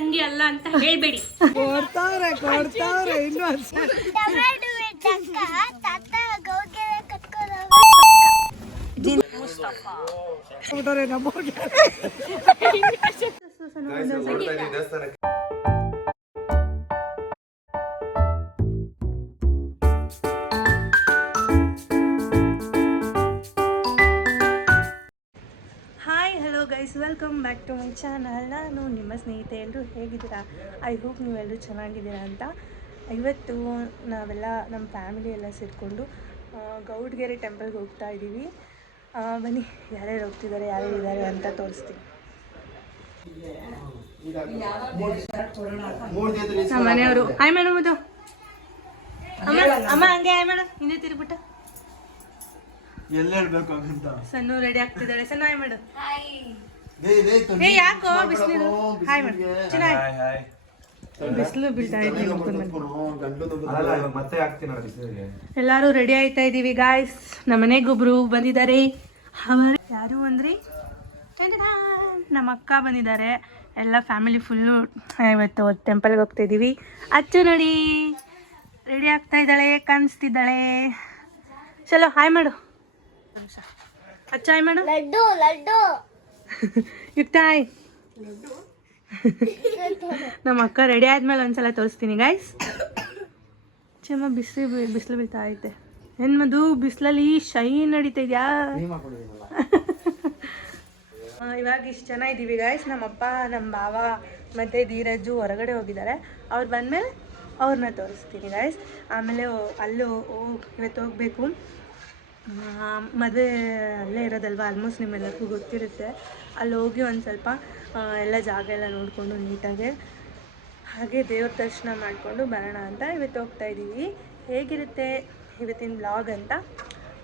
ತಂಗಿ ಅಲ್ಲ ಅಂತ ಹೇಳ್ಬೇಡಿ. ಕೊಡ್ತಾವ್ರೆ ಇನ್ನು hi hello guys, welcome back to my channel. ನಾನು ನಿಮ್ಮ ಸ್ನೇಹಿತೆ. ಎಲ್ಲರೂ ಹೇಗಿದ್ದೀರಾ? ಐ ಹೋಪ್ ನೀವೆಲ್ಲರೂ ಚೆನ್ನಾಗಿದ್ದೀರಾ ಅಂತ. ಇವತ್ತು ನಾವೆಲ್ಲ ನಮ್ಮ ಫ್ಯಾಮಿಲಿ ಎಲ್ಲ ಸೇರಿಕೊಂಡು ಗೌಡ್ಗೆರೆ ಟೆಂಪಲ್ಗೆ ಹೋಗ್ತಾ ಇದ್ದೀವಿ. ಬನ್ನಿ, ಯಾರ್ಯಾರು ಹೋಗ್ತಿದ್ದಾರೆ, ಯಾರ್ಯಾರು ಇದ್ದಾರೆ ಅಂತ ತೋರಿಸ್ತೀನಿ. ನಮ್ಮ ಮನೆಯವರು ಹಾಯ್ ಮೇಡಮ್. ಅದು ಅಮ್ಮ ಹಂಗೆ ಹಾಯ್ ಮೇಡಮ್. ಹಿಂದೆ ತಿರುಗ್ಬಿಟ್ಟು ಸಣ್ಣ ರೆಡಿ ಆಗ್ತಿದ್ದಾಳೆ. ಸಣ್ಣ ಹಾಯ್ ಮೇಡಮ್. ಏ ಯಾಕೋ ಬಿಸಿಲು? Hi madam. ಚೆನ್ನಾಗಿ ಬಿಸಿಲು ಬೀಳ್ತಾ ಇದೆ. ಎಲ್ಲರೂ ರೆಡಿ ಆಯ್ತಾ ಇದ್ದೀವಿ ಗಾಯ್ಸ್. ನಮ್ಮ ಮನೆಗೊಬ್ರು ಬಂದಿದ್ದಾರೆ. ಯಾರು ಅಂದ್ರೆ ನಮ್ಮ ಅಕ್ಕ ಬಂದಿದ್ದಾರೆ. ಎಲ್ಲ ಫ್ಯಾಮಿಲಿ ಫುಲ್ಲು ಇವತ್ತು ಟೆಂಪಲ್ಗೆ ಹೋಗ್ತಾ ಇದ್ದೀವಿ. ಅಚ್ಚು ನೋಡಿ ರೆಡಿ ಆಗ್ತಾ ಇದ್ದಾಳೆ, ಕಾಣಿಸ್ತಿದ್ದಾಳೆ. ಚಲೋ ಹಾಯ್ ಮಾಡು. ಅಚ್ಚ ಹಾಯ್ ಮಾಡು. ಯುಕ್ತ ಹಾಯ್. ನಮ್ಮ ಅಕ್ಕ ರೆಡಿ ಆದ್ಮೇಲೆ ಒಂದ್ಸಲ ತೋರಿಸ್ತೀನಿ ಗಾಯ್ಸ್. ಚೆಮ್ಮ ಬಿಸಿಲು ಬೀಳ್ತಾ ಐತೆ. ಏನ್ ಮದು ಬಿಸಿಲಲ್ಲಿ ಶೈನ್ ನಡೀತಾ ಇದೆಯಾ? ಇವಾಗ ಇಷ್ಟು ಜನ ಇದ್ದೀವಿ ಗಾಯ್ಸ್. ನಮ್ಮಪ್ಪ, ನಮ್ಮ ಭಾವ ಮತ್ತು ಧೀರಜ್ಜು ಹೊರಗಡೆ ಹೋಗಿದ್ದಾರೆ. ಅವ್ರು ಬಂದಮೇಲೆ ಅವ್ರನ್ನ ತೋರಿಸ್ತೀನಿ ಗಾಯ್ಸ್. ಆಮೇಲೆ ಅಲ್ಲೂ ಇವತ್ತು ಹೋಗಬೇಕು. ಮದುವೆ ಅಲ್ಲೇ ಇರೋದಲ್ವ, ಆಲ್ಮೋಸ್ಟ್ ನಿಮ್ಮೆಲ್ಲರಿಗೂ ಗೊತ್ತಿರುತ್ತೆ. ಅಲ್ಲಿ ಹೋಗಿ ಒಂದು ಸ್ವಲ್ಪ ಎಲ್ಲ ಜಾಗ ಎಲ್ಲ ನೋಡಿಕೊಂಡು ನೀಟಾಗಿ ಹಾಗೆ ದೇವ್ರ ದರ್ಶನ ಮಾಡಿಕೊಂಡು ಬರೋಣ ಅಂತ ಇವತ್ತು ಹೋಗ್ತಾ ಇದ್ದೀವಿ. ಹೇಗಿರುತ್ತೆ ಇವತ್ತಿನ ಬ್ಲಾಗ್ ಅಂತ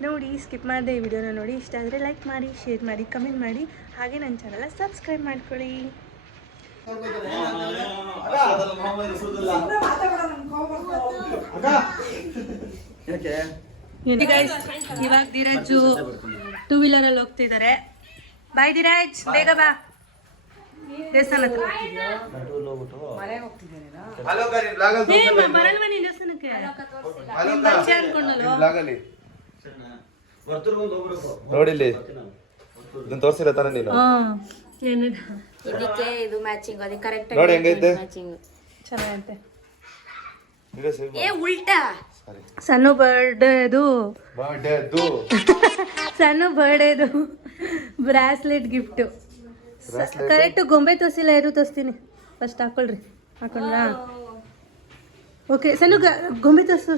ನೋಡಿ. ಸ್ಕಿಪ್ ಮಾಡದೆ ಈ ವಿಡಿಯೋನ ನೋಡಿ. ಇಷ್ಟ ಆದರೆ ಲೈಕ್ ಮಾಡಿ, ಶೇರ್ ಮಾಡಿ, ಕಮೆಂಟ್ ಮಾಡಿ, ಹಾಗೆ ನನ್ನ ಚಾನಲ್ನ ಸಬ್ಸ್ಕ್ರೈಬ್ ಮಾಡ್ಕೊಳ್ಳಿ. ಇವಾಗ ಧೀರಜ್ಜು 2 ವೀಲರಲ್ಲಿ ಹೋಗ್ತಿದ್ದಾರೆ. ಬಾಯ್ ಧೀರಜ್, ಬೇಗ ಬಾ. ದೇವಸ್ಥಾನ ಬರಲ್ವ ನೀನ್ ದೇವಸ್ಥಾನಕ್ಕೆ? ನೋಡಿಲ್ಲಿ ತೋರ್ಸಿರ ತಾನೆ ನೀನು. ಇದು ಮ್ಯಾಚಿಂಗ್ ಅದೇ ಕರೆಕ್ಟ್ ನೋಡಿ ಹೆಂಗೈತೆ, ಚೆನ್ನಾಗೈತೆ. ಏ ಉಲ್ಟಾ ಸಣ್ಣ ಬರ್ಡೇದು ಬ್ರಾಸ್ಲೆಟ್ ಗಿಫ್ಟು. ಕರೆಕ್ಟ್ ಗೊಂಬೆ ತೋರಿಸಿಲ್ಲ, ಯಾರು ತೋರಿಸ್ತೀನಿ. ಫಸ್ಟ್ ಹಾಕೊಳ್ರಿ. ಹಾಕೊಂಡ್ರಾ? ಓಕೆ. ಸಣ್ಣ ಗೊಂಬೆ ತೋರಿಸು.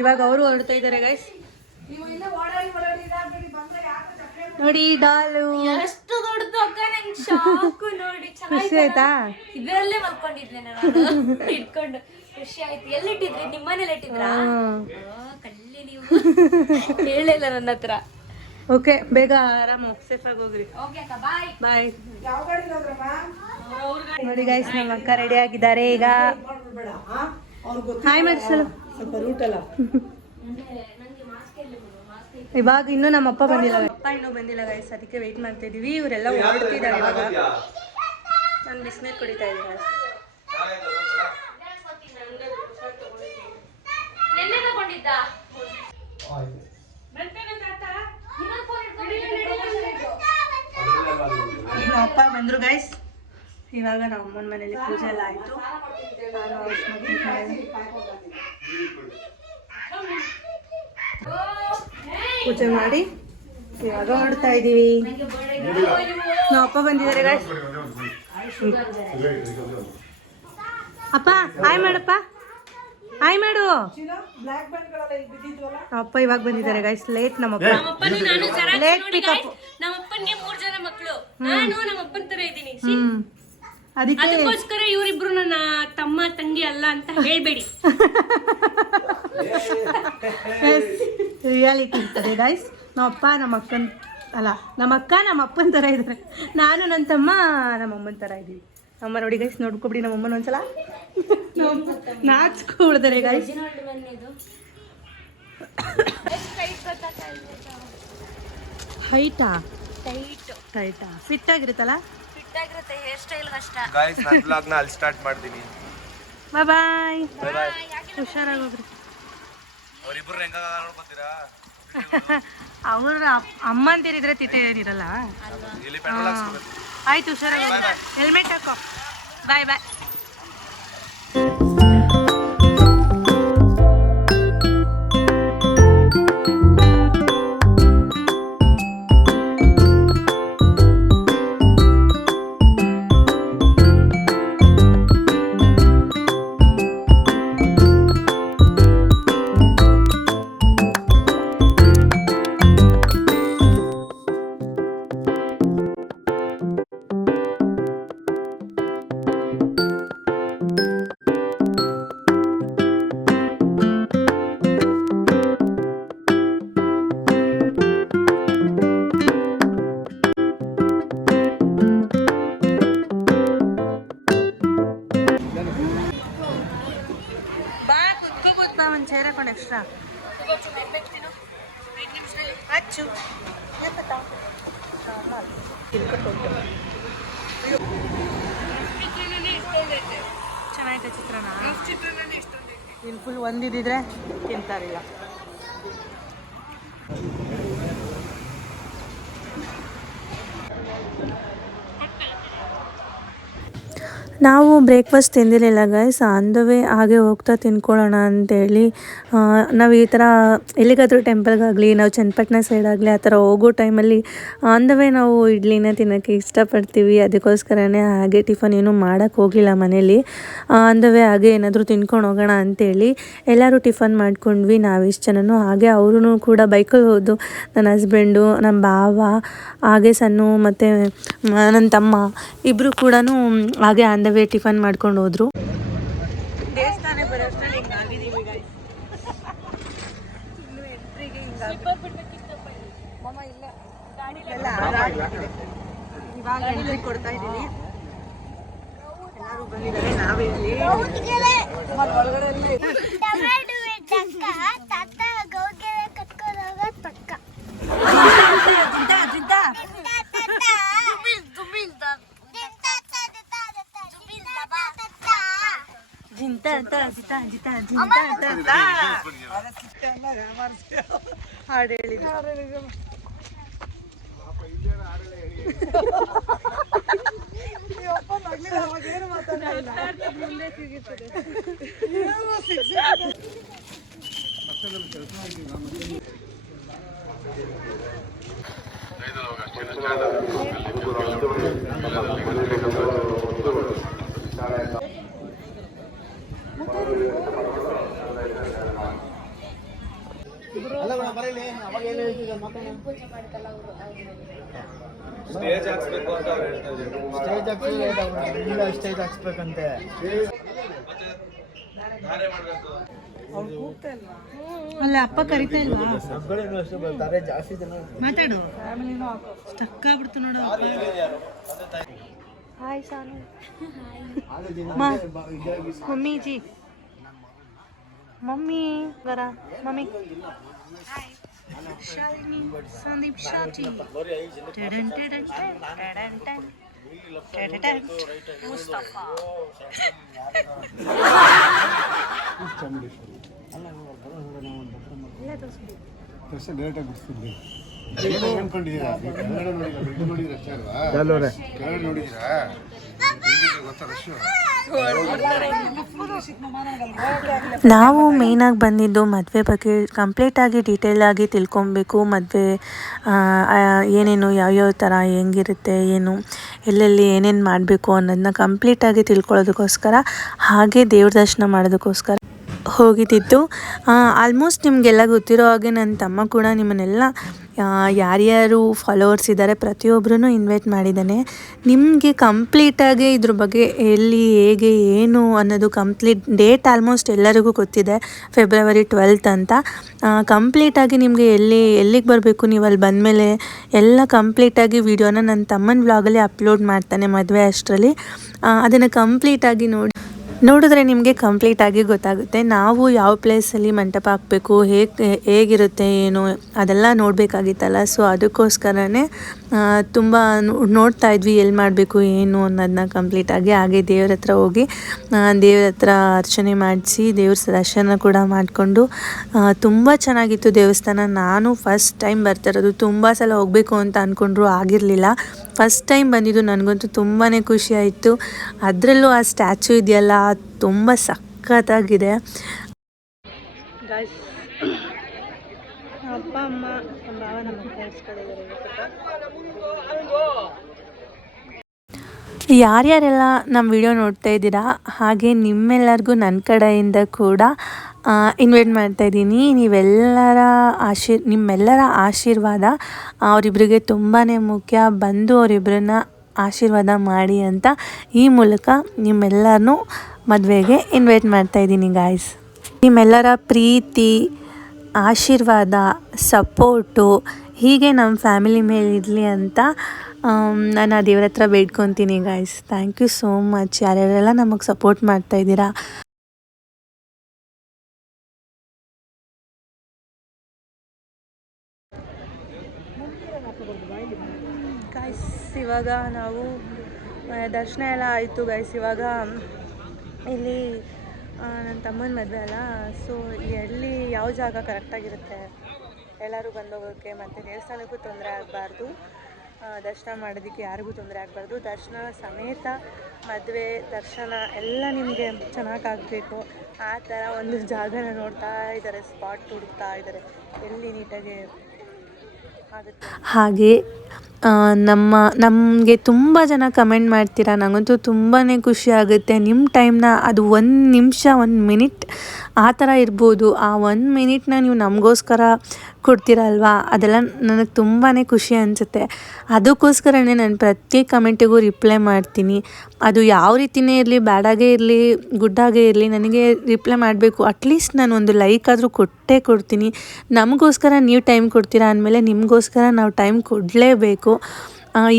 ಇವಾಗ ಅವರು ಹೊರಡ್ತಾ ಇದ್ದಾರೆ ಗೈಸ್. ನೋಡಿ ಡಾಲು ಎಷ್ಟು ದೊಡ್ಡದು ಅಕ್ಕ, ನಂಗೆ ಶಾಕು ನೋಡಿ. ಖುಷಿ ಆಯ್ತಾ? ಇದರಲ್ಲೇ ಮಲ್ಕೊಂಡಿದ್ದೆ ನಾನು ಇಟ್ಕೊಂಡು. ಖುಷಿ ಆಯ್ತು. ಎಲ್ಲಿಟ್ಟಿದ್ರಿ? ನಿಮ್ಮ ಮನೇಲಿ ಇಟ್ಟಿದ್ರಾ? ಕಳ್ಳಿ ನೀವು ಹೇಳಿಲ್ಲ ನನ್ನ ಹತ್ರ. ಓಕೆ, ಬೇಗ ಆರಾಮ ಸೇಫ್ ಆಗಿ ಹೋಗ್ರಿ. ಬಾಯ್. ನೋಡಿ ಗೈಸ್, ನಮ್ಮ ಅಕ್ಕ ರೆಡಿ ಆಗಿದ್ದಾರೆ ಈಗ. ಹಾಯ್ ಮಾಡ್ಸಲು. ಇವಾಗ ಇನ್ನೂ ನಮ್ಮ ಅಪ್ಪ ಬಂದಿಲ್ಲ. ಅಪ್ಪ ಇನ್ನೂ ಬಂದಿಲ್ಲ ಗೈಸ್, ಅದಕ್ಕೆ ವೆಯ್ಟ್ ಮಾಡ್ತಾ ಇದೀವಿ. ಇವರೆಲ್ಲ ಹೊರಡ್ತಿದ್ದಾರೆ ಇವಾಗ. ನಾನು ಬಿಸಿನೀರು ಕುಡಿತಾ ಇದ್ದೀನಿ. ನಮ್ಮ ಅಪ್ಪ ಬಂದ್ರು ಗೈಸ್. ಇವಾಗ ನಮ್ಮ ಅಮ್ಮನ ಮನೇಲಿ ಪೂಜೆ ಎಲ್ಲ ಆಯ್ತು. ಪೂಜೆ ಮಾಡಿ ಇವಾಗ ಹೊರಡ್ತಾ ಇದೀವಿ. ನಮ್ಮ ಅಪ್ಪ ಬಂದಿದ್ದಾರೆ ಗೈಸ್. ಅಪ್ಪ ಹಾಯ್ ಮಾಡಪ್ಪ, ಹಾಯ್ ಮಾಡು. ಅಪ್ಪ ಇವಾಗ ಬಂದಿದ್ದಾರೆ ಗೈಸ್. ಲೇಟ್ ನಮ್ಮಪ್ಪ. Late pickup. ನಮ್ಮಪ್ಪನಿಗೆ 3 ಜನ ಮಕ್ಕಳು. ನಾನು ನಮ್ಮಪ್ಪನ ತರ ಇದ್ದೀನಿ. ಅದಕ್ಕೋಸ್ಕರ ಇವರಿಬ್ರು ನನ್ನ ತಮ್ಮ ತಂಗಿ ಅಲ್ಲ ಅಂತ ಹೇಳ್ಬೇಡಿ. ರಿಯಾಲಿಟಿ ಇರ್ತದೆ ಗೈಸ್. ನಮ್ಮಪ್ಪ ನಮ್ಮ ಅಕ್ಕನ ಅಲ್ಲ, ನಮ್ಮ ಅಕ್ಕ ನಮ್ಮ ಅಪ್ಪನ ಥರ ಇದ್ದಾರೆ. ನಾನು ನನ್ನ ತಮ್ಮ ನಮ್ಮ ಅಮ್ಮನ ಥರ ಇದ್ದೀವಿ. ಅಮ್ಮ ನೋಡಿ ಗೈಸ್, ನೋಡ್ಕೊಬಿಡಿ ನಮ್ಮಮ್ಮನ ಒಂದ್ಸಲ. ನಾಚ್ಕೊಳ್ತಾರೆ ಗೈಸ್. ಹೈಟಾ? ಟೈಟಾ? ಫಿಟ್ ಆಗಿರುತ್ತಲ್ಲ. ಗೊತ್ತಾಗಿರುತ್ತೆ ಹೇರ್ ಸ್ಟೈಲ್ ಕಷ್ಟ. ಗಾಯ್ಸ್ ನಾನು ಬ್ಲಾಗ್ನ ಅಲ್ಲಿ ಸ್ಟಾರ್ಟ್ ಮಾಡ್ತೀನಿ. ಬಾಯ್ ಬಾಯ್, ಬಾಯ್ ಬಾಯ್. ಹುಷಾರಾಗಿ ಹೋಗ್ರಿ. ಅವರಿಬ್ರು ಹೆಂಗ ನೋಡ್ಕೊತೀರಾ? ಅವ್ರ ಅಮ್ಮ ಅಂತೀರಿದ್ರೆ ತಿಟ್ಟೆ ಏನಿರಲ್ಲ. ಇಲ್ಲಿ ಪೆಟ್ರೋಲ್ ಹಾಕ್ಸ್ಬೇಕು. ಆಯ್ತು, ಹುಷಾರಾಗಿ ಹೋಗ್ರಿ. ಹೆಲ್ಮೆಟ್ ಹಾಕೋ. ಬಾಯ್ ಬಾಯ್. ಒಂದು ಚೇರ್ ಹಾಕೊಂಡು ಎಕ್ಸ್ಟ್ರಾ ಹಚ್ಚು. ಚೆನ್ನಾಗಿದೆ ಚಿತ್ರಾನ್ನ. ಇಲ್ಲಿ ಫುಲ್ ಒಂದಿದ್ರೆ ತಿಂತಾರಿಲ್ಲ. ನಾವು ಬ್ರೇಕ್ಫಾಸ್ಟ್ ತಿಂದಿರಲಿಲ್ಲ ಗೈಸ್, ಆನ್ ದ ವೇ ಹಾಗೆ ಹೋಗ್ತಾ ತಿನ್ಕೊಳ್ಳೋಣ ಅಂತೇಳಿ ನಾವು ಈ ಥರ ಎಲ್ಲಿಗಾದರೂ ಟೆಂಪಲ್ಗಾಗಲಿ ನಾವು ಚನ್ನಪಟ್ಟಣ ಸೈಡ್ ಆಗಲಿ ಆ ಥರ ಹೋಗೋ ಟೈಮಲ್ಲಿ ಆನ್ ದ ವೇ ನಾವು ಇಡ್ಲಿನ ತಿನ್ನೋಕ್ಕೆ ಇಷ್ಟಪಡ್ತೀವಿ. ಅದಕ್ಕೋಸ್ಕರನೇ ಹಾಗೆ ಟಿಫನ್ ಏನೂ ಮಾಡೋಕ್ಕೆ ಹೋಗಲಿಲ್ಲ ಮನೇಲಿ. ಆನ್ ದ ವೇ ಹಾಗೆ ಏನಾದರೂ ತಿನ್ಕೊಂಡು ಹೋಗೋಣ ಅಂತೇಳಿ ಎಲ್ಲರೂ ಟಿಫನ್ ಮಾಡ್ಕೊಂಡ್ವಿ ನಾವಿಷ್ಟು ಜನನು. ಹಾಗೆ ಅವರು ಕೂಡ ಬೈಕಲ್ಲಿ ಹೋದು, ನನ್ನ ಹಸ್ಬೆಂಡು, ನಮ್ಮ ಭಾವ, ಹಾಗೆ ಸಣ್ಣ ಮತ್ತು ನನ್ನ ತಮ್ಮ ಇಬ್ಬರು ಕೂಡ ಹಾಗೆ ಆನ್ ದ ವೇ ಟಿಫನ್ ಮಾಡ್ಕೊಂಡು ಹೋದ್ರು. ದೇವಸ್ಥಾನ ಬರೋಷ್ಟರಲ್ಲಿ ಹಿಂಗೆ ಆಗಿದ್ದೀವಿ ಗೈಸ್. ಇವಾಗ ಎಂಟ್ರಿ ಕೊಡ್ತಾ ಇದ್ದೀವಿ. ಎಲ್ಲರೂ ಬಂದಿದ್ದಾರೆ, ನಾವೇ ಇಲ್ಲಿ ಹಾಡು ಹೇಳಿದ್ರು. ಸ್ಟೇಜ್ ಹಾಕ್ಸ್ಬೇಕು ಅಂತ ಅವ್ರು ಹೇಳ್ತಾ ಇದ್ರು. ಸ್ಟೇಜ್ ಹಾಕ್ಸ್ಬೇಕಂತೆ. ಅಲ್ಲ ಅಪ್ಪ ಕರಿತಾ ಇಲ್ವಾ? ಜಾಸ್ತಿ ಜನ ಮಾತಾಡು. ಸ್ಟಕ್ ಆಗ್ಬಿಡ್ತು ನೋಡು. ಹಾಯ್ ಸಾನು. ಮಮ್ಮಿ ಜಿ, ಮಮ್ಮಿ ಗರ ಮಮ್ಮಿ. ಶಾಲಿನಿ, ಸಂದೀಪ್ ಶಾಟಿ. ಟಡನ್ ಟಡನ್ ಟಡನ್ ಟಡನ್ ಟಡನ್ ಮುಸ್ತಫಾ. ಡೈರೆಕ್ಟಾಗಿ ಬಿಡಿಸ್ತಿದ್ವಿ. ಅನ್ಕೊಂಡಿದ್ದೀರಾ? ಕನ್ನಡ ನೋಡಿದ್ದೀರಾ? ಅಷ್ಟೇ ಅಲ್ವಾ? ಕನ್ನಡ ನೋಡಿದ್ದೀರಾ? ಗೊತ್ತಾ ರಶ್? ನಾವು ಮೇಯ್ನಾಗಿ ಬಂದಿದ್ದು ಮದುವೆ ಬಗ್ಗೆ ಕಂಪ್ಲೀಟಾಗಿ ಡೀಟೇಲಾಗಿ ತಿಳ್ಕೊಬೇಕು. ಮದುವೆ ಏನೇನು ಯಾವ್ಯಾವ ಥರ ಹೆಂಗಿರುತ್ತೆ, ಏನು ಎಲ್ಲೆಲ್ಲಿ ಏನೇನು ಮಾಡಬೇಕು ಅನ್ನೋದನ್ನ ಕಂಪ್ಲೀಟಾಗಿ ತಿಳ್ಕೊಳ್ಳೋದಕ್ಕೋಸ್ಕರ, ಹಾಗೆ ದೇವ್ರ ದರ್ಶನ ಮಾಡೋದಕ್ಕೋಸ್ಕರ ಹೋಗಿದ್ದಿದ್ದು. ಆಲ್ಮೋಸ್ಟ್ ನಿಮಗೆಲ್ಲ ಗೊತ್ತಿರೋ ಹಾಗೆ ನನ್ನ ತಮ್ಮ ಕೂಡ ನಿಮ್ಮನ್ನೆಲ್ಲ ಯಾರ್ಯಾರು ಫಾಲೋವರ್ಸ್ ಇದ್ದಾರೆ ಪ್ರತಿಯೊಬ್ಬರೂ ಇನ್ವೈಟ್ ಮಾಡಿದ್ದಾನೆ. ನಿಮಗೆ ಕಂಪ್ಲೀಟಾಗಿ ಇದ್ರ ಬಗ್ಗೆ ಎಲ್ಲಿ ಹೇಗೆ ಏನು ಅನ್ನೋದು ಕಂಪ್ಲೀಟ್ ಡೇಟ್ ಆಲ್ಮೋಸ್ಟ್ ಎಲ್ಲರಿಗೂ ಗೊತ್ತಿದೆ, ಫೆಬ್ರವರಿ 12 ಅಂತ. ಕಂಪ್ಲೀಟಾಗಿ ನಿಮಗೆ ಎಲ್ಲಿಗೆ ಬರಬೇಕು, ನೀವು ಅಲ್ಲಿ ಬಂದಮೇಲೆ ಎಲ್ಲ ಕಂಪ್ಲೀಟಾಗಿ ವೀಡಿಯೋನ ನನ್ನ ತಮ್ಮನ ವ್ಲಾಗಲ್ಲಿ ಅಪ್ಲೋಡ್ ಮಾಡ್ತಾನೆ ಮದುವೆ ಅಷ್ಟರಲ್ಲಿ. ಅದನ್ನು ಕಂಪ್ಲೀಟಾಗಿ ನೋಡಿದ್ರೆ ನಿಮಗೆ ಕಂಪ್ಲೀಟಾಗಿ ಗೊತ್ತಾಗುತ್ತೆ. ನಾವು ಯಾವ ಪ್ಲೇಸಲ್ಲಿ ಮಂಟಪ ಹಾಕಬೇಕು, ಹೇಗಿರುತ್ತೆ ಏನು ಅದೆಲ್ಲ ನೋಡಬೇಕಾಗಿತ್ತಲ್ಲ. ಸೊ ಅದಕ್ಕೋಸ್ಕರನೇ ತುಂಬ ನೋಡ್ತಾ ಇದ್ವಿ ಎಲ್ಲಿ ಮಾಡಬೇಕು ಏನು ಅನ್ನೋದನ್ನ ಕಂಪ್ಲೀಟಾಗಿ. ಹಾಗೆ ದೇವ್ರ ಹತ್ರ ಹೋಗಿ ದೇವ್ರ ಹತ್ರ ಅರ್ಚನೆ ಮಾಡಿಸಿ ದೇವ್ರ ದರ್ಶನ ಕೂಡ ಮಾಡಿಕೊಂಡು ತುಂಬ ಚೆನ್ನಾಗಿತ್ತು ದೇವಸ್ಥಾನ. ನಾನು ಫಸ್ಟ್ ಟೈಮ್ ಬರ್ತಿರೋದು, ತುಂಬ ಸಲ ಹೋಗಬೇಕು ಅಂತ ಅಂದ್ಕೊಂಡ್ರು ಆಗಿರಲಿಲ್ಲ. ಫಸ್ಟ್ ಟೈಮ್ ಬಂದಿದ್ದು, ನನಗಂತೂ ತುಂಬಾ ಖುಷಿ ಆಯಿತು. ಅದರಲ್ಲೂ ಆ ಸ್ಟ್ಯಾಚು ಇದೆಯಲ್ಲ ತುಂಬ ಸಖತ್ತಾಗಿದೆ. ಗಾಯ್ಸ್, ಅಪ್ಪ ಅಮ್ಮ ನಮ್ಮ ಭಾವ ನಮ್ಮ ಕೇಳಿಸ್ಕೊಂಡಿದ್ದಾರೆ. ಯಾರ್ಯಾರೆಲ್ಲ ನಮ್ಮ ವಿಡಿಯೋ ನೋಡ್ತಾ ಇದ್ದೀರಾ, ಹಾಗೆ ನಿಮ್ಮೆಲ್ಲರಿಗೂ ನನ್ನ ಕಡೆಯಿಂದ ಕೂಡ ಇನ್ವೈಟ್ ಮಾಡ್ತಾಯಿದ್ದೀನಿ. ನಿಮ್ಮೆಲ್ಲರ ಆಶೀರ್ವಾದ ಅವರಿಬ್ಬರಿಗೆ ತುಂಬಾ ಮುಖ್ಯ. ಬಂದು ಅವರಿಬ್ಬರನ್ನ ಆಶೀರ್ವಾದ ಮಾಡಿ ಅಂತ ಈ ಮೂಲಕ ನಿಮ್ಮೆಲ್ಲರನ್ನೂ ಮದುವೆಗೆ ಇನ್ವೈಟ್ ಮಾಡ್ತಾಯಿದ್ದೀನಿ ಗಾಯ್ಸ್. ನಿಮ್ಮೆಲ್ಲರ ಪ್ರೀತಿ, ಆಶೀರ್ವಾದ, ಸಪೋರ್ಟು ಹೀಗೆ ನಮ್ಮ ಫ್ಯಾಮಿಲಿ ಮೇಲೆ ಇರಲಿ ಅಂತ ನಾನು ಆ ದೇವ್ರ ಹತ್ರ ಬೇಡ್ಕೊತೀನಿ guys. Thank you so much ಯಾರ್ಯಾರೆಲ್ಲ ನಮಗೆ ಸಪೋರ್ಟ್ ಮಾಡ್ತಾಯಿದ್ದೀರಾ. ಗಾಯ್ಸ್, ಇವಾಗ ನಾವು ದರ್ಶನ ಎಲ್ಲ ಆಯಿತು ಗಾಯ್ಸ್. ಇವಾಗ ಇಲ್ಲಿ ನನ್ನ ತಮ್ಮನ ಮದುವೆ ಅಲ್ಲ, ಸೊ ಎಲ್ಲಿ ಯಾವ ಜಾಗ ಕರೆಕ್ಟಾಗಿರುತ್ತೆ ಎಲ್ಲರೂ ಬಂದೋಗೋಕ್ಕೆ, ಮತ್ತು ದೇವಸ್ಥಾನಕ್ಕೂ ತೊಂದರೆ ಆಗಬಾರ್ದು, ದರ್ಶನ ಮಾಡೋದಕ್ಕೆ ಯಾರಿಗೂ ತೊಂದರೆ ಆಗಬಾರ್ದು. ದರ್ಶನ ಸಮೇತ ಮದುವೆ ದರ್ಶನ ಎಲ್ಲ ನಿಮಗೆ ಚೆನ್ನಾಗಾಗಬೇಕು. ಆ ಥರ ಒಂದು ಜಾಗನ ನೋಡ್ತಾ ಇದ್ದಾರೆ, ಸ್ಪಾಟ್ ಹುಡುಕ್ತಾ ಇದ್ದಾರೆ ಎಲ್ಲಿ ನೀಟಾಗಿ ಆಗುತ್ತೆ. ಹಾಗೆ ನಮಗೆ ತುಂಬ ಜನ ಕಮೆಂಟ್ ಮಾಡ್ತೀರಾ, ನನಗಂತೂ ತುಂಬಾ ಖುಷಿ ಆಗುತ್ತೆ. ನಿಮ್ಮ ಟೈಮ್ನ, ಅದು 1 ನಿಮಿಷ 1 ಮಿನಿಟ್ ಆ ಥರ ಇರ್ಬೋದು, ಆ 1 ಮಿನಿಟ್ನ ನೀವು ನಮಗೋಸ್ಕರ ಕೊಡ್ತೀರಲ್ವಾ, ಅದೆಲ್ಲ ನನಗೆ ತುಂಬಾ ಖುಷಿ ಅನಿಸುತ್ತೆ. ಅದಕ್ಕೋಸ್ಕರನೇ ನಾನು ಪ್ರತಿ ಕಮೆಂಟಿಗೂ ರಿಪ್ಲೈ ಮಾಡ್ತೀನಿ. ಅದು ಯಾವ ರೀತಿಯೇ ಇರಲಿ, ಬ್ಯಾಡಾಗೇ ಇರಲಿ, ಗುಡ್ಡಾಗೇ ಇರಲಿ, ನನಗೆ ರಿಪ್ಲೈ ಮಾಡಬೇಕು. ಅಟ್ಲೀಸ್ಟ್ ನಾನು ಒಂದು ಲೈಕ್ ಆದರೂ ಕೊಟ್ಟೇ ಕೊಡ್ತೀನಿ. ನಮಗೋಸ್ಕರ ನೀವು ಟೈಮ್ ಕೊಡ್ತೀರಾ ಅಂದಮೇಲೆ ನಿಮಗೋಸ್ಕರ ನಾವು ಟೈಮ್ ಕೊಡಲೇಬೇಕು.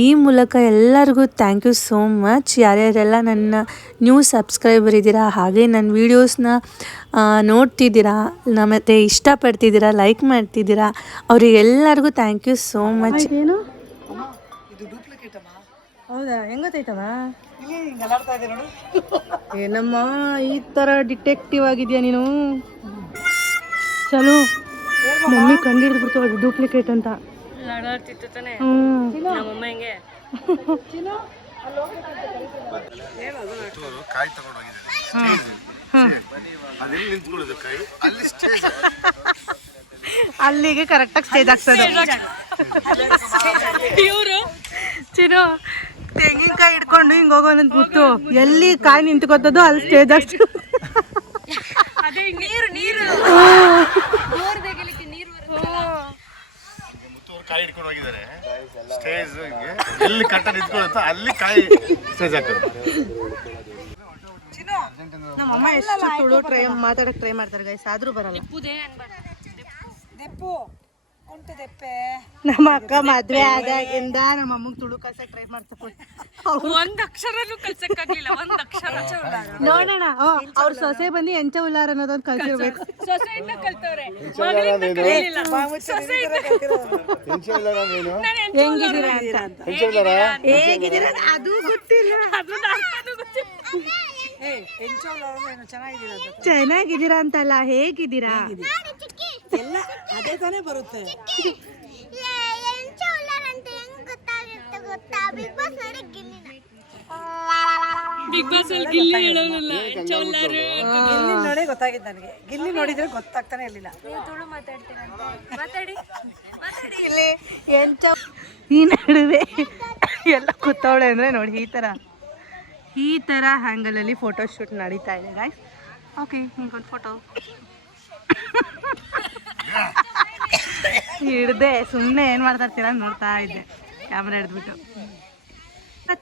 ಈ ಮೂಲಕ ಎಲ್ಲರಿಗೂ ಥ್ಯಾಂಕ್ ಯು ಸೋ ಮಚ್. ಯಾರ್ಯಾರೆಲ್ಲ ನನ್ನ ನ್ಯೂ ಸಬ್ಸ್ಕ್ರೈಬರ್ ಇದ್ದೀರಾ, ಹಾಗೆ ನನ್ನ ವೀಡಿಯೋಸ್ನ ನೋಡ್ತಿದ್ದೀರಾ, ಮತ್ತು ಇಷ್ಟಪಡ್ತಿದ್ದೀರಾ, ಲೈಕ್ ಮಾಡ್ತಿದ್ದೀರಾ, ಅವರಿಗೆಲ್ಲರಿಗೂ ಥ್ಯಾಂಕ್ ಯು ಸೋ ಮಚ್. ಏನು ಹೌದಾ, ಹೆಂಗೆ ಗೊತ್ತಾಯ್ತಮ್ಮ? ಏನಮ್ಮ ಈ ಥರ ಡಿಟೆಕ್ಟಿವ್ ಆಗಿದೆಯಾ ನೀನು? ಚಲೋ, ಮಮ್ಮಿ ಕಂಡಿಡ್ದು ಬಿಡ್ತು ಅದು ಡೂಪ್ಲಿಕೇಟ್ ಅಂತ. ಕಾಯಿ ತಗೊಂಡು ಅಲ್ಲಿಗೆ ಕರೆಕ್ಟಾಗಿ ಸ್ಟೇಜ್ ಹಾಕ್ಸೋದು. ಚಿನ್ನು ತೆಂಗಿನಕಾಯಿ ಹಿಡ್ಕೊಂಡು ಹಿಂಗೆ ಹೋಗೋದಂತ ಬಿಟ್ಟು ಎಲ್ಲಿ ಕಾಯಿ ನಿಂತ್ಕೋತದೋ ಅಲ್ಲಿ ಸ್ಟೇಜ್ ಹಾಕ್ಸೋದು. ಕಾಯಿ ಹಿಡ್ಕೊಂಡು ಹೋಗಿದ್ದಾರೆ ಸ್ಟೇಜ್, ಎಲ್ಲಿ ಕಟ್ಟ ನಿಂತ್ಕೊಳ್ಳುತ್ತೋ ಅಲ್ಲಿ ಕಾಯಿ ಸ್ಟೇಜ್ ಹಾಕೋದು. ನಮ್ಮಮ್ಮ ಎಷ್ಟು ತುಳು ಮಾತಾಡಕ್ಕೆ ಟ್ರೈ ಮಾಡ್ತಾರೆ ಗೈಸ್, ಆದ್ರೂ ಬರಲ್ಲ. ನಮ್ಮ ಅಕ್ಕ ಮದ್ವೆ ಆದಾಗಿಂದ ನಮ್ಮ ಅಮ್ಮಗ್ ತುಳು ಕಲ್ಸಕ್ ಟ್ರೈ ಮಾಡ್ತಾರೆ. ನೋಡೋಣ, ಅವ್ರ ಸೊಸೆ ಬಂದು ಎಂಚ ಉಲ್ಲಾರ ಅನ್ನೋದೊಂದು ಕಲ್ಸಿರ್ಬೇಕು. ಹೆಂಗಿದ್ದೀರಾ ಅಂತ, ಹೇಗಿದ್ದೀರಾ ಅದು ಗೊತ್ತಿಲ್ಲ. ಚೆನ್ನಾಗಿದ್ದೀರಾ ಅಂತಲ್ಲ, ಹೇಗಿದ್ದೀರಾ ಎಲ್ಲ ಅದೇ ತಾನೇ ಬರುತ್ತೆ. ಬಿಗ್ ಬಾಸ್ ಗಿಲ್ಲಿ ನೋಡಿ ಗೊತ್ತಾಗಿದ್ದು ನನಗೆ. ಗಿಲ್ಲಿ ನೋಡಿದ್ರೆ ಗೊತ್ತಾಗ್ತಾನೆ ಇರಲಿಲ್ಲ. ಈ ನಡುವೆ ಎಲ್ಲ ಕೂತವಳೆ ಅಂದ್ರೆ ನೋಡಿ ಈ ಥರ ಹ್ಯಾಂಗಲಲ್ಲಿ ಫೋಟೋ ಶೂಟ್ ನಡೀತಾ ಇದೆ ಗಾಯ್ಸ್. ಓಕೆ, ಹಿಂಗೊಂದು ಫೋಟೋ ಹಿಡ್ದೆ ಸುಮ್ಮನೆ ಏನು ಮಾಡ್ತಾ ಇರ್ತೀರ ನೋಡ್ತಾ ಇದ್ದೆ, ಕ್ಯಾಮ್ರಾ ಹಿಡಿದ್ಬಿಟ್ಟು.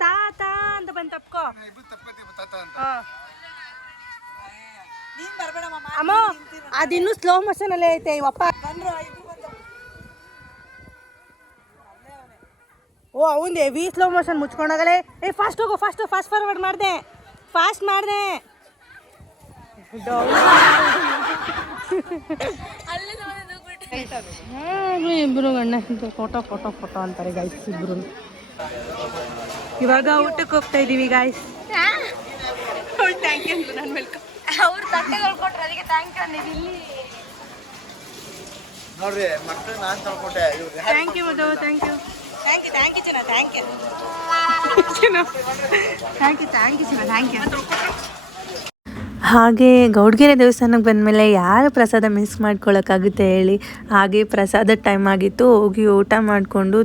ತಾತ ಅಂತ ಬಂದು ತಪ್ಕೋ. ಅಮ್ಮ ಅದಿನ್ನೂ ಸ್ಲೋ ಮೋಷನ್ ಅಲ್ಲೇ ಐತೆ ಇವಪ್ಪ. ಓ ಅವಂದೇ ವಿ ಸ್ಲೋ ಮೋಷನ್ ಮುಚ್ಕೊಂಡಾಗಲೇ. ಫಾಸ್ಟ್ ಹೋಗು, ಫಾಸ್ಟ್ ಫಾರ್ವರ್ಡ್ ಮಾಡಿದೆ, ಫಾಸ್ಟ್ ಮಾಡಿದೆ. ಇಬ್ರು ಗಂಡ ಫೋಟೋ ಫೋಟೋ ಫೋಟೋ ಅಂತಾರೆ ಗಾಯ್ಸ್ ಇಬ್ರು. ಇವಾಗ ಊಟಕ್ಕೆ ಹೋಗ್ತಾ ಇದೀವಿ ಗಾಯ್ಸ್. ಥ್ಯಾಂಕ್ ಯು ನಾನು ವೆಲ್ಕಮ್. ಅವ್ರು ತಟ್ಟೆಗಳು ಕೊಟ್ರು ಅದಕ್ಕೆ ಥ್ಯಾಂಕ್ ಯು ಅಂದಿದ್ದು ಇಲ್ಲಿ. ನೋಡ್ರಿ ಮಕ್ಕಳು ನಾನು ತಳ್ಕೊಟ್ಟೆ. Thank you Madhu, thank you. Thank you thank you Chenna, thank you thank you thank you Chenna, thank you. ಹಾಗೆ ಗೌಡ್ಗೆರೆ ದೇವಸ್ಥಾನಕ್ಕೆ ಬಂದಮೇಲೆ ಯಾರು ಪ್ರಸಾದ ಮಿಸ್ ಮಾಡ್ಕೊಳ್ಳೋಕ್ಕಾಗುತ್ತೆ ಹೇಳಿ. ಹಾಗೆ ಪ್ರಸಾದದ ಟೈಮ್ ಆಗಿತ್ತು, ಹೋಗಿ ಊಟ ಮಾಡಿಕೊಂಡು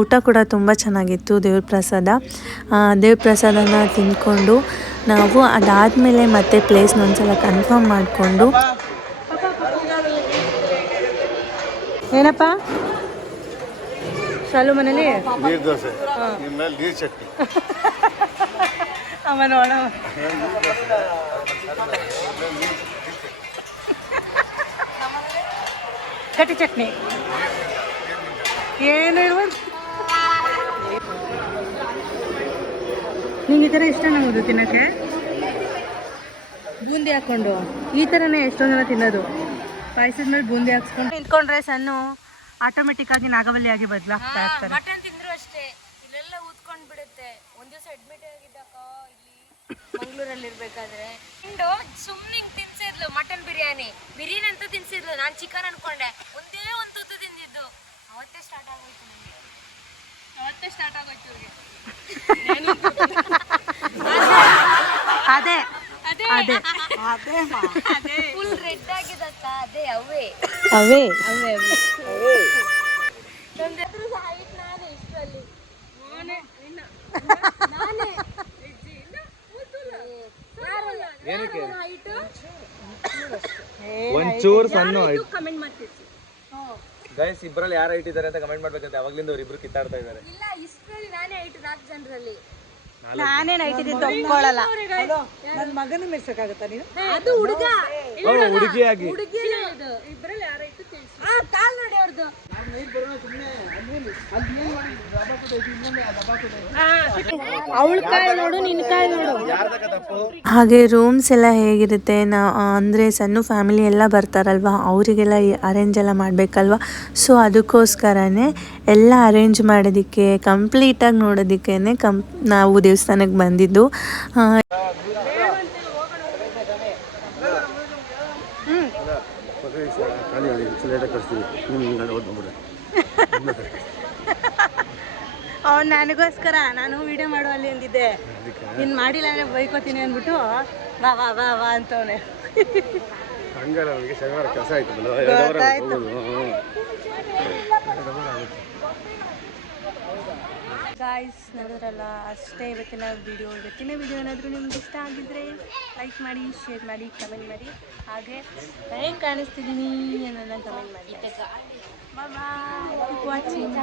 ಊಟ ಕೂಡ ತುಂಬ ಚೆನ್ನಾಗಿತ್ತು. ದೇವ್ರ ಪ್ರಸಾದನ ತಿಂದ್ಕೊಂಡು ನಾವು ಅದಾದಮೇಲೆ ಮತ್ತೆ ಪ್ಲೇಸ್ನ ಒಂದ್ಸಲ ಕನ್ಫರ್ಮ್ ಮಾಡಿಕೊಂಡು ಏನಪ್ಪ ಶಾಲು ಮನೇಲಿ ನೀರು ದೋಸೆ ಇನ್ಮೇಲೆ ನೀರು ಚಟ್ನಿ. ಅವ ನೋಡ ಕಟ್ಟಿ ಚಟ್ನಿ ಏನು ಇರ್ಬೋದು. ನಿಂಗೆ ಈ ಥರ ಇಷ್ಟ ನಮ್ಮದು ತಿನ್ನೋಕ್ಕೆ? ಬೂಂದಿ ಹಾಕ್ಕೊಂಡು ಈ ಥರನೇ ಎಷ್ಟೊಂದು ಜನ ತಿನ್ನೋದು. ಪಾಯಸದ ಮೇಲೆ ಬೂಂದಿ ಹಾಕ್ಸ್ಕೊಂಡು ನಿಂತ್ಕೊಂಡ್ರೆ ಸಣ್ಣ ಆಟೋಮೆಟಿಕ್ ಆಗಿ ನಾಗವಲ್ಲಿ ಆಗಿ ಬದಲಾಗ್ತಾ ಇರ್ತಾರೆ. ಮಟನ್ ತಿಂದ್ರು ಅಷ್ಟೇ ಇಲ್ಲೆಲ್ಲ ಊದ್ಕೊಂಡ್ ಬಿಡುತ್ತೆ. ಒಂದ್ ದಿವಸ ಅಡ್ಮಿಟ್ ಆಗಿದ್ದಕ್ಕ ಇಲ್ಲಿ ಮಂಗ್ಳೂರಲ್ಲಿ ಇರ್ಬೇಕಾದ್ರೆ ಸುಮ್ನೆ ತಿನ್ಸಿದ್ಲು ಮಟನ್ ಬಿರಿಯಾನಿ ಅಂತ ತಿನ್ಸಿದ್ಲು. ನಾನ್ ಚಿಕನ್ ಅನ್ಕೊಂಡೆ, ಒಂದೇ ಒಂದು ತುತ್ತು ತಿಂದಿದ್ದು. ಅವತ್ತೇ ಸ್ಟಾರ್ಟ್ ಆಗೋಯ್ತು ನನಗೆ, ಅವತ್ತೇ ಸ್ಟಾರ್ಟ್ ಆಗೋಯ್ತು ಇವ್ರಿಗೆ. ಅದೇ ಅದೇ ಅದೇ ಅದೇ ಫುಲ್ ರೆಡ್ ಆಗಿದಕ್ಕ. ಅದೇ ಅವೇ ಅವೇ ಅವೇ ಅವೇ ನಂದಾದ್ರೂ ಹೈಟ್ ನಾನೇ ಇಷ್ಟರಲ್ಲಿ ನಾನೇ ಒಂಚೂರು ಸಣ್ಣ ಕಮೆಂಟ್ ಮಾಡ್ತಿರ್ತೀನಿ. ಗೈಸ್ ಇಬ್ಬರಲ್ಲಿ ಯಾರು ಹೈಟ್ ಇದ್ದಾರೆ ಅಂತ ಕಮೆಂಟ್ ಮಾಡ್ಬೇಕಂತೆ. ಅವಾಗ್ಲಿಂದ ಅವ್ರಿಬ್ರು ಕಿತ್ತಾಡ್ತಾ ಇದ್ದಾರೆ. ಇಲ್ಲ ಇಷ್ಟರಲ್ಲಿ ನಾನೇ ಹೈಟ್ 4 ಜನರಲ್ಲಿ. ನಾನೇನು ಐತಿದ್ದು ಒಪ್ಕೊಳ್ಳಲ್ಲ. ನನ್ನ ಮಗನ ಮೆರ್ಸಕ್ಕಾಗತ್ತಾ ನೀನು? ಅದು ಹುಡುಗ ಹುಡುಗಿಯಾಗಿ ಹುಡುಗಿ ಇಬ್ಬರಲ್ಲಿ ಯಾರು ಹೈಟ್ ತಿಳಿಸಿ. ಕಾಲ್ ನೋಡಿ ಅವ್ರದ್ದು. ಅವಳ ಕಾಯಿ ನೋಡು, ನಿನ್ನ ಕಾಯಿ ನೋಡು. ಹಾಗೆ ರೂಮ್ಸ್ ಎಲ್ಲ ಹೇಗಿರುತ್ತೆ ಅಂದರೆ ಸಣ್ಣ ಫ್ಯಾಮಿಲಿ ಎಲ್ಲ ಬರ್ತಾರಲ್ವ, ಅವರಿಗೆಲ್ಲ ಅರೇಂಜ್ ಎಲ್ಲ ಮಾಡಬೇಕಲ್ವ. ಸೊ ಅದಕ್ಕೋಸ್ಕರನೇ ಎಲ್ಲ ಅರೇಂಜ್ ಮಾಡೋದಕ್ಕೆ ಕಂಪ್ಲೀಟಾಗಿ ನೋಡೋದಕ್ಕೇ ನಾವು ದೇವಸ್ಥಾನಕ್ಕೆ ಬಂದಿದ್ದು. ಅವ್ನು ನನಗೋಸ್ಕರ ನಾನು ವಿಡಿಯೋ ಮಾಡುವಲ್ಲಿ ಅಂದಿದ್ದೆ, ನೀನು ಮಾಡಿಲ್ಲ ಅಂದರೆ ಬೈಕೋತೀನಿ ಅಂದ್ಬಿಟ್ಟು ವಾ ವಾ ವಾ ವಾ ಅಂತವನೆ. ಹಂಗಲ್ಲ, ನನಗೆ ಶನಿವಾರ ಕೆಲಸ ಆಯ್ತು. ಗಾಯ್ಸ್ ನೋಡಿದ್ರಲ್ಲ, ಅಷ್ಟೇ ಇವತ್ತಿನ ವಿಡಿಯೋ ಏನಾದರೂ ನಿಮ್ಗೆ ಇಷ್ಟ ಆಗಿದ್ದರೆ ಲೈಕ್ ಮಾಡಿ, ಶೇರ್ ಮಾಡಿ, ಕಮೆಂಟ್ ಮಾಡಿ. ಹಾಗೆ ಹೇಗೆ ಕಾಣಿಸ್ತಿದ್ದೀನಿ ಅನ್ನೋದನ್ನ ಕಮೆಂಟ್ ಮಾಡಿ. ಬಾಯ್ ಬಾಯ್, ವಾಚಿಂಗ್.